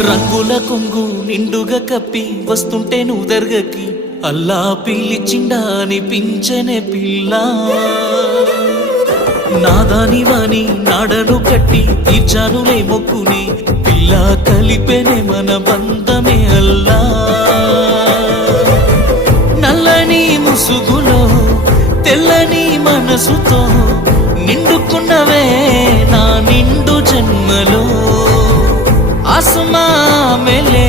రంగుల కొంగు నిండుగా కప్పి వస్తుంటే నువ్వు దర్గకి అల్లా పిలిచిండా అనిపించనే పిల్ల నాదాని వాని నాడను కట్టి తీర్చానులే మొక్కుని పిల్ల కలిపెనే మన బంధమే అల్లా నల్లని ముసుగులో తెల్లని మనసుతో నిండుకున్నవే నా నిండు జన్మలో ఆసుమా మెలే